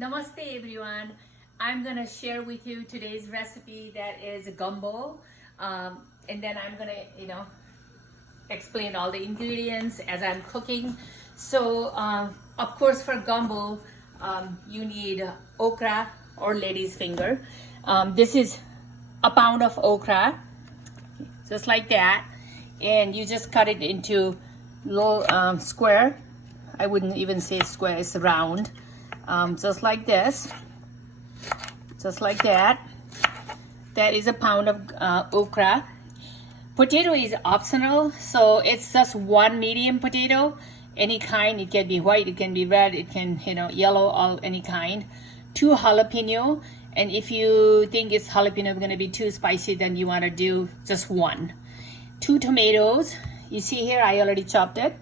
Namaste everyone. I'm gonna share with you today's recipe that is gumbo, and then I'm gonna explain all the ingredients as I'm cooking. So of course for gumbo you need okra or lady's finger. This is a pound of okra, just like that, and you just cut it into little square. I wouldn't even say square, it's round. Just like this, just like that. That is a pound of okra. Potato is optional, so it's just one medium potato, any kind. It can be white, it can be red, it can yellow, all any kind. 2 jalapeno, and if you think it's jalapeno going to be too spicy, then you want to do just 1. 2 tomatoes. You see here, I already chopped it.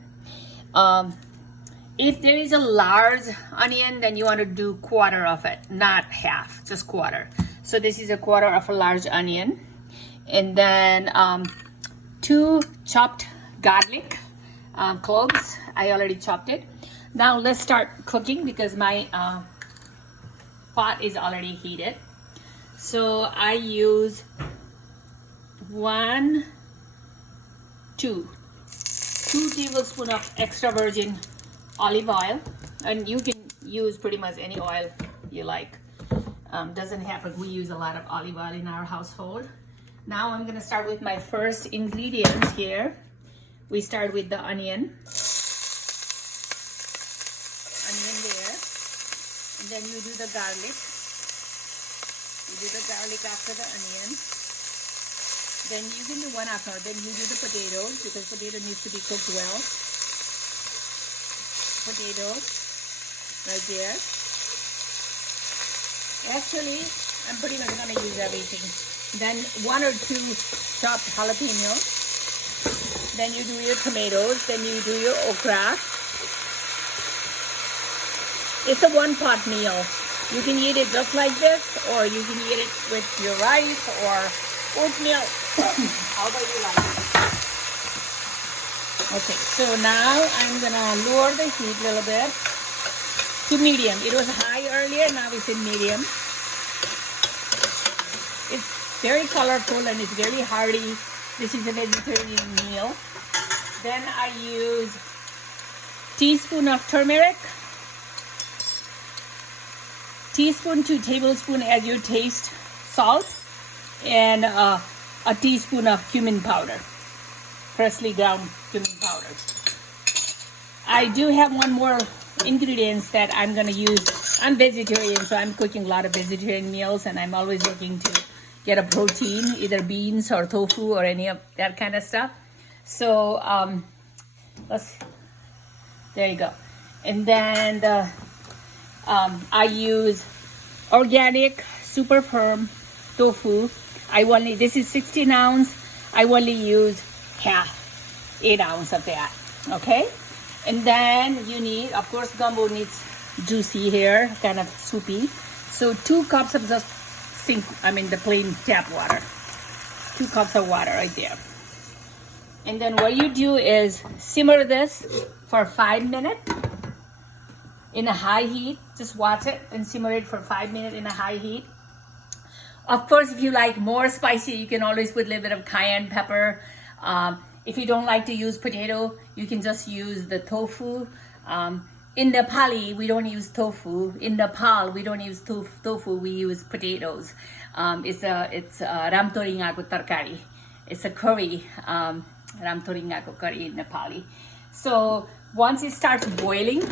If there is a large onion, then you want to do 1/4 of it, not half, just 1/4. So this is a 1/4 of a large onion. And then 2 chopped garlic cloves. I already chopped it. Now let's start cooking because my pot is already heated. So I use 2 tablespoons of extra virgin olive oil, and you can use pretty much any oil you like. Doesn't happen, we use a lot of olive oil in our household. Now I'm gonna start with my first ingredients here. We start with the onion there, and then you do the garlic. You do the garlic after the onion. Then you can do one after. Then you do the potatoes, because potato needs to be cooked well. Potatoes right there. Actually, I'm pretty much gonna use everything. Then 1 or 2 chopped jalapeños. Then you do your tomatoes. Then you do your okra. It's a 1-pot meal. You can eat it just like this, or you can eat it with your rice or oatmeal. However you like it. Okay, so now I'm gonna lower the heat a little bit to medium. It was high earlier, now it's in medium. It's very colorful and it's very hearty. This is a vegetarian meal. Then I use teaspoon of turmeric, teaspoon to tablespoon as your taste, salt, and a teaspoon of cumin powder, freshly ground cumin powder. I do have one more ingredients that I'm gonna use. I'm vegetarian, so I'm cooking a lot of vegetarian meals, and I'm always looking to get a protein, either beans or tofu or any of that kind of stuff. So there you go. And then I use organic super firm tofu. This is 16 ounce. I only use half, 8 ounce of that. Okay, and then you need, of course, gumbo needs juicy here, kind of soupy. So 2 cups of just the plain tap water. 2 cups of water right there. And then what you do is simmer this for 5 minutes in a high heat. Just watch it and simmer it for 5 minutes in a high heat. Of course, if you like more spicy, you can always put a little bit of cayenne pepper. If you don't like to use potato, you can just use the tofu. In Nepali, we don't use tofu. In Nepal, we don't use tofu. We use potatoes. It's ramtoringako tarkari. It's a curry, ramtoringako curry in Nepali. So once it starts boiling,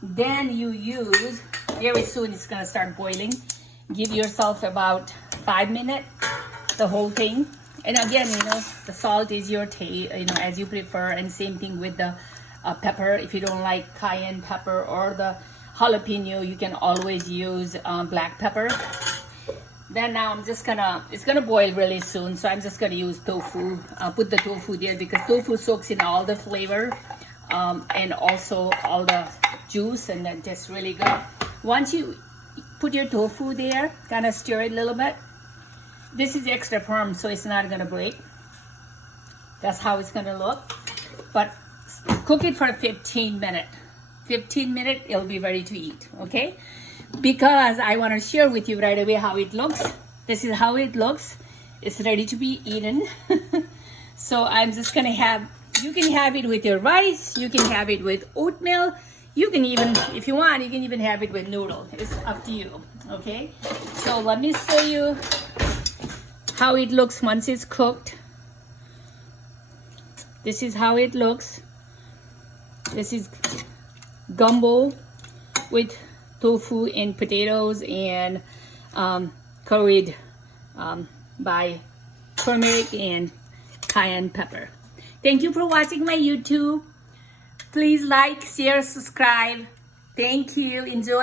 then you use, very soon it's gonna start boiling. Give yourself about 5 minutes, the whole thing. And again, the salt is your taste, as you prefer. And same thing with the pepper. If you don't like cayenne pepper or the jalapeno, you can always use black pepper. Then now it's gonna boil really soon. So I'm just gonna use tofu. Put the tofu there because tofu soaks in all the flavor and also all the juice, and then tastes really good. Once you put your tofu there, kind of stir it a little bit. This is extra firm, so it's not gonna break. That's how it's gonna look. But cook it for 15 minutes. 15 minutes, it'll be ready to eat, okay? Because I want to share with you right away how it looks. This is how it looks. It's ready to be eaten. So I'm just gonna have, you can have it with your rice, you can have it with oatmeal, you can even, if you want, you can even have it with noodle. It's up to you, okay? So let me show you how it looks once it's cooked. This is how it looks. This is gumbo with tofu and potatoes and curried by turmeric and cayenne pepper. Thank you for watching my YouTube. Please like, share, subscribe. Thank you. Enjoy.